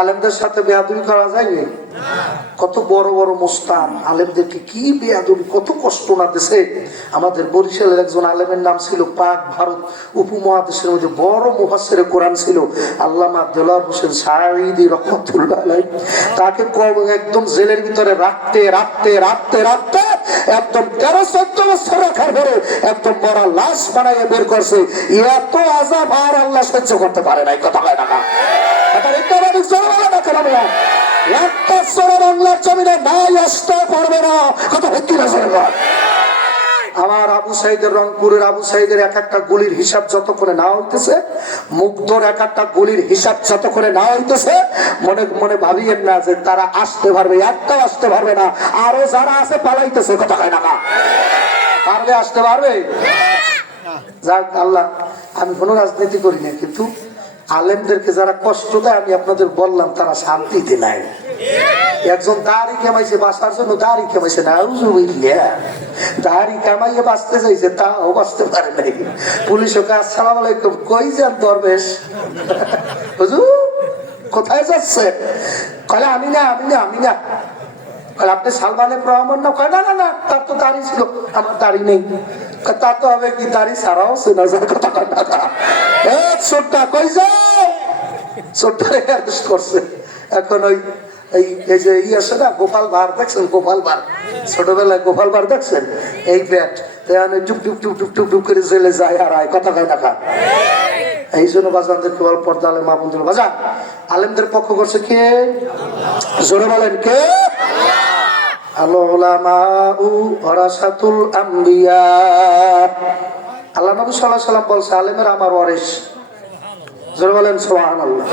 আলেমদের সাথে বেয়াদুরি করা যায়নি? কত বড় বড় মোস্তান। আলেমদেরকে কি বেয়াদুরি কত কষ্ট না দেশে? আমাদের বরিশালের একজন আলেমের নাম ছিল পাক ভারত, উপমহাদেশের মধ্যে বড় মুহাসের কোরআন ছিল, আল্লামা দেলার হোসেন সাঈদি রহমতুল্লাহ। তাকে একদম জেলের ভিতরে রাখতে রাখতে রাখতে রাখতে একদম তেরো চোদ্দ বছর রাখার পরে একদম বড় লাশ বানাইয়ে বের করছে। এত আজাব আর আল্লাহ সহ্য করতে পারে নাই, কথা হয় না আমার আবু সাইদের রংপুরের আবু সাইদের এক একটা গুলির হিসাব যতক্ষণে না হইতেছে, মুগ্ধর এক একটা গুলির হিসাব যতক্ষণে না হইতেছে, মনে মনে ভাবিয়েন না যে তারা আসতে পারবে, একটাও আসতে পারবে না। আরও যারা আছে, পালাইতেছে, কথা হয় না পারবে আসতে পারবে? যাক, আল্লাহ, আমি কোনো রাজনীতি করি না কিন্তু আলেমদেরকে যারা কষ্ট দেয়, আমি আপনাদের বললাম, তারা শান্তিতে নাই। একজন দাড়ি কামাইছে বাঁচার জন্য দাড়ি কামাইছে না দাড়ি কামাইয়ে বাঁচতে চাইছে, তাও বাঁচতে পারে নাই। পুলিশ ওকে, আসসালাম আলাইকুম, কই যান দরবেশ? হুজুর, কোথায় যাচ্ছে কলে আমি না আমি না আমি না। আপনি সালমানের রহমান না? কয় না না না, তার তো দাড়ি ছিল, আমার দাড়ি নেই। তা তো হবে কি, দাড়ি ছাড়াও চেনা যায় কথা কয় না কই যাও অ্যারেস্ট করছে। এখন ওই এই যে ই আছে না, গোপাল ভার দেখছেন গোপাল ভার ছোটবেলায় গোপাল ভার দেখছেন? এই ব্যাট। টুক টুক টুক টুক টুক টুক করে জেলে যায় আর আয়, কথা কয় না এই জন্য বাজানদেরকে বল, পর্দা আলেম, মা বন্ধুরা, বাজান। আলেমদের পক্ষ করছে কে? জোরে বলেন কে? আল্লাহু নবী বলছে, আলেমের আমার ওয়ারিস জোরে বলেন সুবহানাল্লাহ।